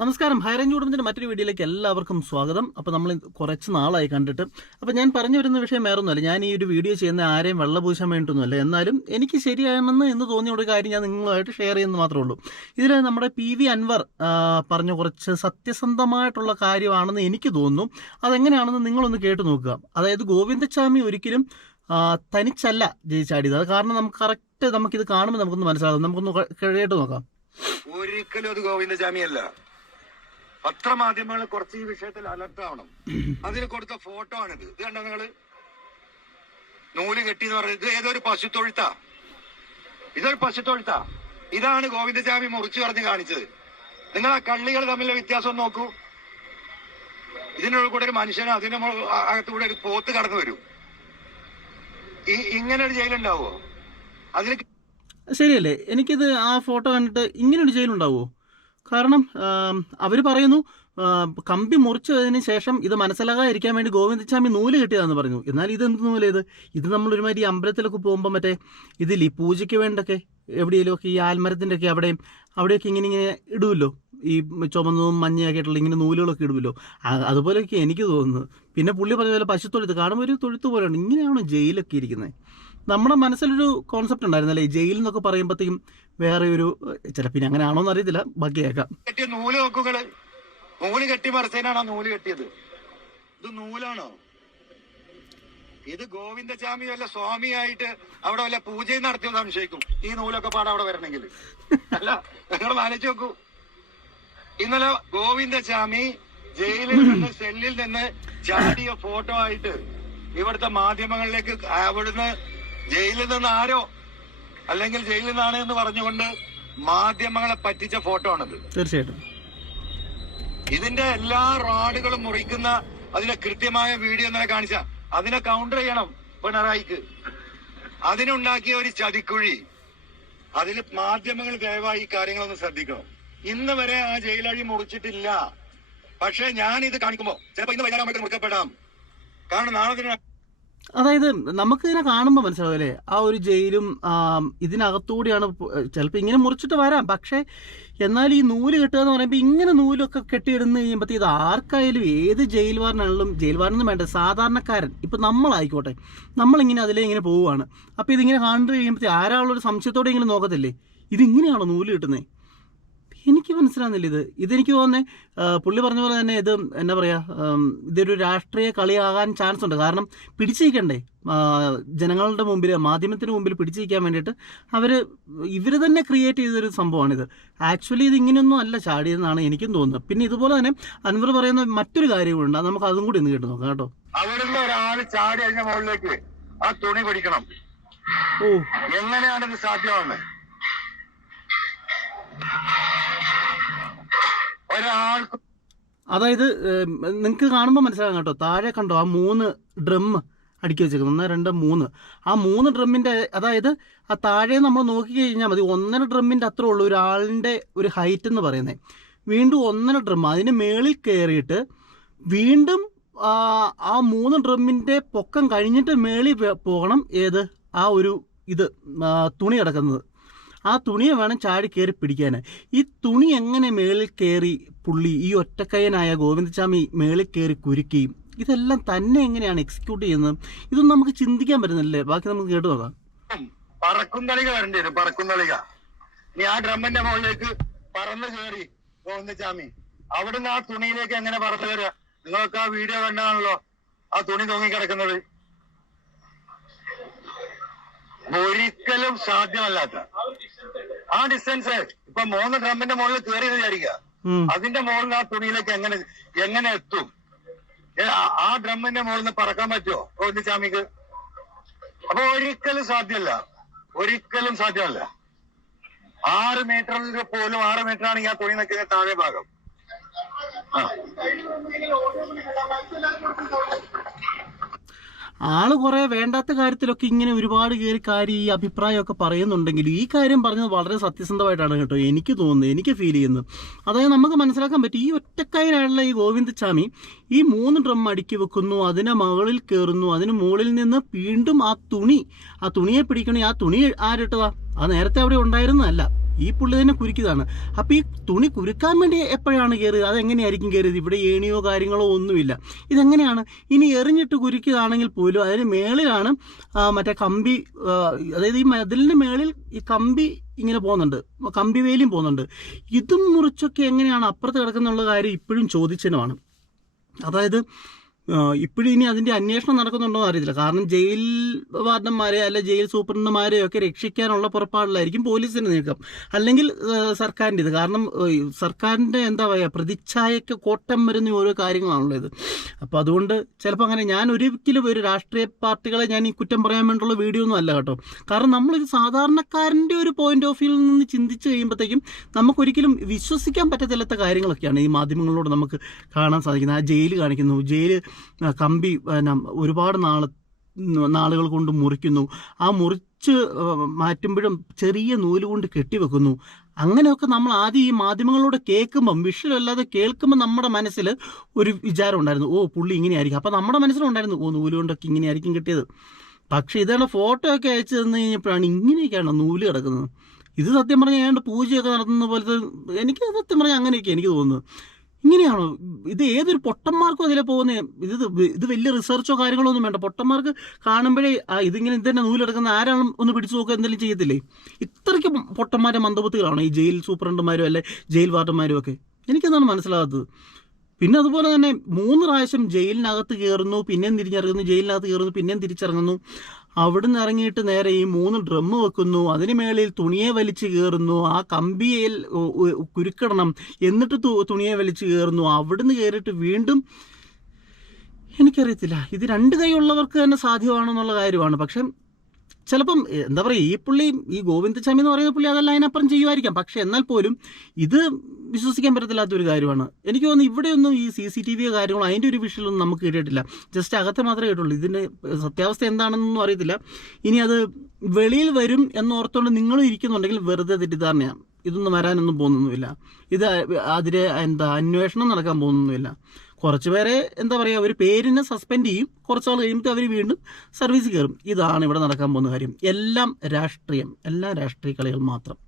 നമസ്കാരം. ഹൈറേഞ്ച് കുടുംബത്തിന്റെ മറ്റൊരു വീഡിയോയിലേക്ക് എല്ലാവർക്കും സ്വാഗതം. അപ്പോൾ നമ്മൾ കുറച്ച് നാളായി കണ്ടിട്ട്. അപ്പോൾ ഞാൻ പറഞ്ഞു വരുന്ന വിഷയം വേറൊന്നുമല്ല. ഞാൻ ഈ ഒരു വീഡിയോ ചെയ്യുന്ന ആരെയും വെള്ളപൂശാൻ വേണ്ടിയിട്ടൊന്നുമല്ല. എന്നാലും എനിക്ക് ശരിയാണെന്ന് എന്ന് തോന്നിയ ഒരു കാര്യം ഞാൻ നിങ്ങളുമായിട്ട് ഷെയർ ചെയ്യുന്നത് മാത്രമേ ഉള്ളൂ. ഇതിൽ നമ്മുടെ പി വി അൻവർ പറഞ്ഞ കുറച്ച് സത്യസന്ധമായിട്ടുള്ള കാര്യമാണെന്ന് എനിക്ക് തോന്നുന്നു. അതെങ്ങനെയാണെന്ന് നിങ്ങളൊന്ന് കേട്ട് നോക്കുക. അതായത് ഗോവിന്ദസ്വാമി ഒരിക്കലും തനിച്ചല്ല ജയിച്ചാടിയത്. അത് കാരണം നമുക്ക് കറക്റ്റ് നമുക്കിത് കാണുമ്പോൾ നമുക്കൊന്ന് മനസ്സിലാകും. നമുക്കൊന്ന് കേട്ട് നോക്കാം. ഒരിക്കലും അത് ഗോവിന്ദചാമിയല്ല പത്രമാധ്യമങ്ങൾ കുറച്ച് ഈ വിഷയത്തിൽ അലർട്ട് ആവണം. അതിൽ കൊടുത്ത ഫോട്ടോ ആണിത്. ഇത് കണ്ട നിങ്ങൾ? നൂൽ കെട്ടി എന്ന് പറയുന്നത് ഇത് ഏതൊരു പശുത്തൊഴുത്താ? ഇതൊരു പശുത്തൊഴുത്താ. ഇതാണ് ഗോവിന്ദചാമി മുറിച്ചു പറഞ്ഞ് കാണിച്ചത്. നിങ്ങൾ ആ കള്ളികൾ തമ്മിലെ വ്യത്യാസം നോക്കൂ. ഇതിനുള്ളിൽ കൂടെ ഒരു മനുഷ്യന് അതിന്റെ അകത്തുകൂടെ ഒരു പോത്ത് കടന്നു വരും. ഈ ഇങ്ങനെ ഒരു ജയിലുണ്ടാവോ? അതിന് ശരിയല്ലേ? എനിക്കിത് ആ ഫോട്ടോ കണ്ടിട്ട് ഇങ്ങനെ ഒരു ജയിലുണ്ടാവുമോ കാരണം അവർ പറയുന്നു കമ്പി മുറിച്ചതിന് ശേഷം ഇത് മനസ്സിലാകാതിരിക്കാൻ വേണ്ടി ഗോവിന്ദസ്വാമി നൂൽ കിട്ടിയതെന്ന് പറഞ്ഞു. എന്നാൽ ഇത് എന്ത് നൂൽ ഇത്? നമ്മൾ ഒരുമാതിരി അമ്പലത്തിലൊക്കെ പോകുമ്പോൾ മറ്റേ ഇതിൽ ഈ പൂജയ്ക്ക് വേണ്ടൊക്കെ എവിടെയെങ്കിലും ഒക്കെ ഈ ആൽമരത്തിന്റെ ഒക്കെ അവിടെയും അവിടെയൊക്കെ ഇങ്ങനെ ഇങ്ങനെ ഇടുമല്ലോ ഈ ചുമന്നതും മഞ്ഞയൊക്കെ ആയിട്ടുള്ള ഇങ്ങനെ നൂലുകളൊക്കെ ഇടുമല്ലോ അതുപോലെയൊക്കെ എനിക്ക് തോന്നുന്നത് പിന്നെ പുള്ളി പറഞ്ഞ പോലെ പശുത്തൊഴുത്ത് കാണുമ്പോൾ ഒരു തൊഴുത്ത് പോലെയാണ് ഇങ്ങനെയാണോ ജയിലൊക്കെ ഇരിക്കുന്നത് നമ്മുടെ മനസ്സിലൊരു കോൺസെപ്റ്റ് ഉണ്ടായിരുന്നല്ലേ? ജയിൽ എന്നൊക്കെ പറയുമ്പോഴത്തേക്കും വേറെ ഒരു ചിലപ്പോൾ അങ്ങനെ ആണോന്ന് അറിയത്തില്ല. ബാക്കി കേൾക്കാം. കെട്ടിയ നൂൽ നോക്കുകൾ. നൂൽ കെട്ടി മറിച്ചതിനാണോ നൂൽ കെട്ടിയത്? ഇത് നൂലാണോ? ഇത് ഗോവിന്ദസ്വാമി വല്ല സ്വാമിയായിട്ട് അവിടെ വല്ല പൂജയും നടത്തിയോ സംശയിക്കും. ഈ നൂലൊക്കെ പാടെ അവിടെ വരണമെങ്കിൽ. അല്ല നിങ്ങൾ ആലോചിച്ച് നോക്കൂ. ഇന്നലെ ഗോവിന്ദസ്വാമി ജയിലിൽ നിന്ന് സെല്ലിൽ നിന്ന് ചാടിയ ഫോട്ടോ ആയിട്ട് ഇവിടുത്തെ മാധ്യമങ്ങളിലേക്ക് അവിടുന്ന് ജയിലിൽ നിന്ന് ആരോ അല്ലെങ്കിൽ ജയിലിൽ നിന്നാണ് എന്ന് പറഞ്ഞുകൊണ്ട് മാധ്യമങ്ങളെ പറ്റിച്ച ഫോട്ടോ ആണിത്. തീർച്ചയായിട്ടും. ഇതിന്റെ എല്ലാ റാഡുകളും മുറിക്കുന്ന അതിന്റെ കൃത്യമായ വീഡിയോ ഇന്നലെ കാണിച്ച അതിനെ കൗണ്ടർ ചെയ്യണം പിണറായിക്ക്. അതിനുണ്ടാക്കിയ ഒരു ചതിക്കുഴി. അതിൽ മാധ്യമങ്ങൾ ദയവായി ഈ കാര്യങ്ങളൊന്ന് ശ്രദ്ധിക്കണം. ഇന്ന് വരെ ആ ജയിലഴി മുറിച്ചിട്ടില്ല. പക്ഷെ ഞാൻ ഇത് കാണിക്കുമ്പോ ചിലപ്പോ ഇന്ന് വൈകുന്നേരം മുറിക്കപ്പെടാം. കാരണം നാളെ അതായത് നമുക്ക് ഇതിനെ കാണുമ്പോൾ മനസ്സിലാവും അല്ലേ? ആ ഒരു ജയിലും ഇതിനകത്തുകൂടിയാണ് ചിലപ്പോൾ ഇങ്ങനെ മുറിച്ചിട്ട് വരാം. പക്ഷേ എന്നാൽ ഈ നൂൽ കെട്ടുക എന്ന് പറയുമ്പോൾ ഇങ്ങനെ നൂലൊക്കെ കെട്ടിയിടുന്ന് കഴിയുമ്പോൾ ഇത് ആർക്കായാലും ഏത് ജയിൽവാറിനാണെങ്കിലും ജയിൽവാറിനൊന്നും വേണ്ട സാധാരണക്കാരൻ. ഇപ്പം നമ്മളായിക്കോട്ടെ. നമ്മളിങ്ങനെ അതിലേ ഇങ്ങനെ പോവുകയാണ്. അപ്പോൾ ഇതിങ്ങനെ കണ്ടു കഴിയുമ്പോഴത്തേക്ക് ആരാളൊരു സംശയത്തോടെ ഇങ്ങനെ നോക്കത്തില്ലേ? ഇതിങ്ങനെയാണോ നൂൽ കിട്ടുന്നത് എനിക്ക് മനസ്സിലാകുന്നില്ല ഇത്. ഇതെനിക്ക് തോന്നുന്നത് പുള്ളി പറഞ്ഞ പോലെ തന്നെ ഇത് എന്താ പറയുക ഇതൊരു രാഷ്ട്രീയ കളിയാകാൻ ചാൻസ് ഉണ്ട്. കാരണം പിടിച്ചിരിക്കണ്ടേ? ജനങ്ങളുടെ മുമ്പിൽ മാധ്യമത്തിന് മുമ്പിൽ പിടിച്ചിരിക്കാൻ വേണ്ടിയിട്ട് അവർ ഇവർ തന്നെ ക്രിയേറ്റ് ചെയ്തൊരു സംഭവമാണിത്. ആക്ച്വലി ഇത് ഇങ്ങനെയൊന്നും അല്ല ചാടിയെന്നാണ് എനിക്കും തോന്നുന്നത്. പിന്നെ ഇതുപോലെ തന്നെ അൻവർ പറയുന്ന മറ്റൊരു കാര്യമുണ്ട് നമുക്ക് അതും കൂടി ഇന്ന് കേട്ട് നോക്കാം കേട്ടോ. അവിടുന്ന് ഒരാൾ ചാടി അതിന്റെ മുകളിലേക്ക് ആ തുണി പിടിക്കണം. ഓ. എങ്ങനെയാണ് ഇത് സാധ്യമാകുന്നത് അതായത് നിങ്ങൾക്ക് കാണുമ്പോൾ മനസ്സിലാകും കേട്ടോ. താഴെ കണ്ടോ ആ മൂന്ന് ഡ്രം അടുക്കി വെച്ചേക്കുന്നത്. ഒന്ന് രണ്ട് മൂന്ന്. ആ മൂന്ന് ഡ്രമ്മിന്റെ അതായത് ആ താഴെ നമ്മൾ നോക്കി കഴിഞ്ഞാൽ മതി ഒന്നര ഡ്രമ്മിന്റെ അത്ര ഉള്ളൂ ഒരാളിന്റെ ഒരു ഹൈറ്റ് എന്ന് പറയുന്നത് വീണ്ടും ഒന്നര ഡ്രം അതിന് മേളിൽ കയറിയിട്ട് വീണ്ടും ആ, ആ മൂന്ന് ഡ്രമ്മിന്റെ പൊക്കം കഴിഞ്ഞിട്ട് മേളിൽ പോകണം. ഏത്? ആ ഒരു ഇത് തുണി കിടക്കുന്നത് ആ തുണിയെ വേണം ചാടി കയറി പിടിക്കാൻ ഈ തുണി എങ്ങനെ മേളിൽ കയറി പുള്ളി ഈ ഒറ്റക്കയ്യനായ ഗോവിന്ദസ്വാമി മേളിൽ കയറി കുരുക്കി? ഇതെല്ലാം തന്നെ എങ്ങനെയാണ് എക്സിക്യൂട്ട് ചെയ്യുന്നത്? ഇതൊന്നും നമുക്ക് ചിന്തിക്കാൻ പറ്റുന്നില്ലേ ബാക്കി നമുക്ക് കേട്ടു നോക്കാം. പറക്കും തളിക വരേണ്ടി വരും പറക്കും തളിക നീ ആ ഡ്രമ്മിന്റെ മുകളിലേക്ക് പറന്ന് കയറി ഗോവിന്ദസ്വാമി. അവിടുന്ന് ആ തുണിയിലേക്ക് എങ്ങനെ പറത്ത് കയറുക നിങ്ങൾക്ക് ആ വീഡിയോ കണ്ടാണല്ലോ ആ തുണി തൂങ്ങി കിടക്കുന്നത് ഒരിക്കലും സാധ്യമല്ലാത്ത ആ ഡിസ്റ്റൻസ് ഇപ്പൊ മൂന്ന് ഡ്രമ്മിന്റെ മുകളിൽ കയറി വിചാരിക്കുക. അതിന്റെ മുകളിൽ ആ തുണിയിലേക്ക് എങ്ങനെ എങ്ങനെ എത്തും? ആ- ആ ഡ്രമ്മിന്റെ മുകളിൽ നിന്ന് പറക്കാൻ പറ്റുമോ ഗോവിന്ദസ്വാമിക്ക് അപ്പൊ ഒരിക്കലും സാധ്യമല്ല. ഒരിക്കലും സാധ്യമല്ല. ആറ് മീറ്ററിൽ പോലും ആറ് മീറ്റർ ആണെങ്കിൽ ആ തുണി നിൽക്കുന്ന താഴെ ഭാഗം. ആ. ആൾ കുറെ വേണ്ടാത്ത കാര്യത്തിലൊക്കെ ഇങ്ങനെ ഒരുപാട് കയറി കാര്യം ഈ അഭിപ്രായമൊക്കെ പറയുന്നുണ്ടെങ്കിലും ഈ കാര്യം പറഞ്ഞത് വളരെ സത്യസന്ധമായിട്ടാണ് കേട്ടോ എനിക്ക് തോന്നുന്നത് എനിക്ക് ഫീൽ ചെയ്യുന്നത്. അതായത് നമുക്ക് മനസ്സിലാക്കാൻ പറ്റും ഈ ഒറ്റക്കായനായുള്ള ഈ ഗോവിന്ദസ്വാമി ഈ മൂന്ന് ഡ്രം അടുക്കി വെക്കുന്നു അതിനെ മുകളിൽ കയറുന്നു അതിന് മുകളിൽ നിന്ന് വീണ്ടും ആ തുണി ആ തുണിയെ പിടിക്കണേ ആ തുണി ആരിട്ടതാ? ആ നേരത്തെ അവിടെ ഉണ്ടായിരുന്നതല്ല. ഈ പുള്ളി തന്നെ കുരുക്കിയതാണ്. അപ്പം ഈ തുണി കുരുക്കാൻ വേണ്ടി എപ്പോഴാണ് കയറിയത്? അതെങ്ങനെയായിരിക്കും കയറിയത്? ഇവിടെ ഏണിയോ കാര്യങ്ങളോ ഒന്നുമില്ല. ഇതെങ്ങനെയാണ്? ഇനി എറിഞ്ഞിട്ട് കുരുക്കിയതാണെങ്കിൽ പോലും അതിന് മേളിലാണ് മറ്റേ കമ്പി അതായത് ഈ മതിലിന്റെ മേളിൽ ഈ കമ്പി ഇങ്ങനെ പോകുന്നുണ്ട്. കമ്പി വേലിയും പോകുന്നുണ്ട്. ഇതും മുറിച്ചൊക്കെ എങ്ങനെയാണ് അപ്പുറത്ത് കിടക്കുന്നുള്ള കാര്യം ഇപ്പോഴും ചോദിച്ചതിനുമാണ് അതായത് ഇപ്പോഴും ഇനി അതിന്റെ അന്വേഷണം നടക്കുന്നുണ്ടോ എന്ന് അറിയത്തില്ല. കാരണം ജയിൽ വാർഡന്മാരെ അല്ലെ ജയിൽ സൂപ്രണ്ടുമാരെയോ ഒക്കെ രക്ഷിക്കാനുള്ള പുറപ്പാടിലായിരിക്കും പോലീസിന്റെ നീക്കം. അല്ലെങ്കിൽ സർക്കാരിന്റെ ഇത്. കാരണം സർക്കാരിന്റെ എന്താ പറയുക പ്രതിച്ഛായക്ക് കോട്ടം വരുന്ന ഓരോ കാര്യങ്ങളാണല്ലോ ഇത്. അപ്പോൾ അതുകൊണ്ട് ചിലപ്പോൾ അങ്ങനെ ഞാൻ ഒരിക്കലും ഒരു രാഷ്ട്രീയ പാർട്ടികളെ ഞാൻ ഈ കുറ്റം പറയാൻ വേണ്ടിയുള്ള വീഡിയോ ഒന്നും അല്ല കേട്ടോ. കാരണം നമ്മളൊരു സാധാരണക്കാരന്റെ ഒരു പോയിന്റ് ഓഫ് വ്യൂവിൽ നിന്ന് ചിന്തിച്ച് കഴിയുമ്പോഴത്തേക്കും നമുക്കൊരിക്കലും വിശ്വസിക്കാൻ പറ്റത്തില്ലാത്ത കാര്യങ്ങളൊക്കെയാണ് ഈ മാധ്യമങ്ങളിലൂടെ നമുക്ക് കാണാൻ സാധിക്കുന്നത്. ആ ജയിൽ കാണിക്കുന്നു. ജയിൽ കമ്പി ഒരുപാട് നാൾ നാളുകൾ കൊണ്ട് മുറിക്കുന്നു. ആ മുറിച്ച് മാറ്റുമ്പോഴും ചെറിയ നൂൽ കൊണ്ട് കെട്ടിവെക്കുന്നു. അങ്ങനെയൊക്കെ നമ്മൾ ആദ്യം ഈ മാധ്യമങ്ങളിലൂടെ കേൾക്കുമ്പം വിഷ്വലല്ലാതെ കേൾക്കുമ്പോൾ നമ്മുടെ മനസ്സിൽ ഒരു വിചാരം ഉണ്ടായിരുന്നു. ഓ പുള്ളി ഇങ്ങനെയായിരിക്കും. അപ്പം നമ്മുടെ മനസ്സിലുണ്ടായിരുന്നു ഓ നൂൽ കൊണ്ടൊക്കെ ഇങ്ങനെയായിരിക്കും കിട്ടിയത്. പക്ഷേ ഇതാണ് ഫോട്ടോ ഒക്കെ അയച്ചു തന്നു കഴിഞ്ഞപ്പോഴാണ് ഇങ്ങനെയൊക്കെയാണ് നൂൽ കിടക്കുന്നത്. ഇത് സത്യം പറഞ്ഞാൽ ഏതാണ്ട് പൂജയൊക്കെ നടത്തുന്ന പോലത്തെ എനിക്ക് സത്യം പറഞ്ഞാൽ അങ്ങനെയൊക്കെ എനിക്ക് തോന്നുന്നത്. ഇങ്ങനെയാണോ? ഇത് ഏതൊരു പൊട്ടന്മാർക്കും അതിലെ പോകുന്ന ഇത് ഇത് വലിയ റിസർച്ചോ കാര്യങ്ങളോ ഒന്നും വേണ്ട. പൊട്ടന്മാർക്ക് കാണുമ്പോഴേ ആ ഇതിങ്ങനെ ഇതന്നെ നൂലെടുക്കുന്ന ആരാണ് ഒന്ന് പിടിച്ചു നോക്കുക എന്തെങ്കിലും ചെയ്യത്തില്ലേ? ഇത്രയ്ക്ക് പൊട്ടന്മാരെ മന്ദബുദ്ധികളാണോ ഈ ജയിൽ സൂപ്രണ്ടുമാരും അല്ലെ ജയിൽ വാർഡന്മാരും ഒക്കെ? എനിക്കെന്താണ് മനസ്സിലാകാത്തത്? പിന്നെ അതുപോലെ തന്നെ മൂന്ന് പ്രാവശ്യം ജയിലിനകത്ത് കയറുന്നു പിന്നെയും തിരിച്ചിറങ്ങുന്നു ജയിലിനകത്ത് കയറുന്നു പിന്നെയും തിരിച്ചിറങ്ങുന്നു. അവിടുന്ന് ഇറങ്ങിയിട്ട് നേരെ ഈ മൂന്ന് ഡ്രം വെക്കുന്നു. അതിന് മേളിൽ തുണിയെ വലിച്ചു കയറുന്നു ആ കമ്പിയിൽ കുരുക്കിടണം. എന്നിട്ട് തുണിയെ വലിച്ചു കയറുന്നു അവിടുന്ന് കയറിയിട്ട് വീണ്ടും എനിക്കറിയത്തില്ല. ഇത് രണ്ട് കൈയുള്ളവർക്ക് തന്നെ സാധ്യമാണെന്നുള്ള കാര്യമാണ്. പക്ഷെ ചിലപ്പം എന്താ പറയുക ഈ പുള്ളി ഈ ഗോവിന്ദസ്വാമി എന്ന് പറയുന്ന പുള്ളി അതെല്ലാം അതിനപ്പുറം ചെയ്യുമായിരിക്കാം. പക്ഷെ എന്നാൽ പോലും ഇത് വിശ്വസിക്കാൻ പറ്റത്തില്ലാത്ത ഒരു കാര്യമാണ്. എനിക്ക് തോന്നുന്നു ഇവിടെയൊന്നും ഈ സി സി ടി വി കാര്യങ്ങളോ അതിന്റെ ഒരു വിഷയമൊന്നും നമുക്ക് കിട്ടിയിട്ടില്ല. ജസ്റ്റ് അകത്തെ മാത്രമേ കേട്ടുള്ളൂ. ഇതിന്റെ സത്യാവസ്ഥ എന്താണെന്നൊന്നും അറിയത്തില്ല. ഇനി അത് വെളിയിൽ വരും എന്നോർത്തുകൊണ്ട് നിങ്ങളും ഇരിക്കുന്നുണ്ടെങ്കിൽ വെറുതെ തെറ്റിദ്ധാരണയാണ് ഇതൊന്നും വരാനൊന്നും പോകുന്നൊന്നുമില്ല. ഇത് അതിരെ എന്താ അന്വേഷണം നടക്കാൻ പോകുന്നൊന്നുമില്ല. കുറച്ച് പേരെ എന്താ പറയുക ഒരു പേരിനെ സസ്പെൻഡ് ചെയ്യും. കുറച്ച് നാൾ കഴിയുമ്പോൾ അവർ വീണ്ടും സർവീസ് കയറും. ഇതാണ് ഇവിടെ നടക്കാൻ പോകുന്ന കാര്യം. എല്ലാം രാഷ്ട്രീയം. എല്ലാം രാഷ്ട്രീയ കളികൾ മാത്രം.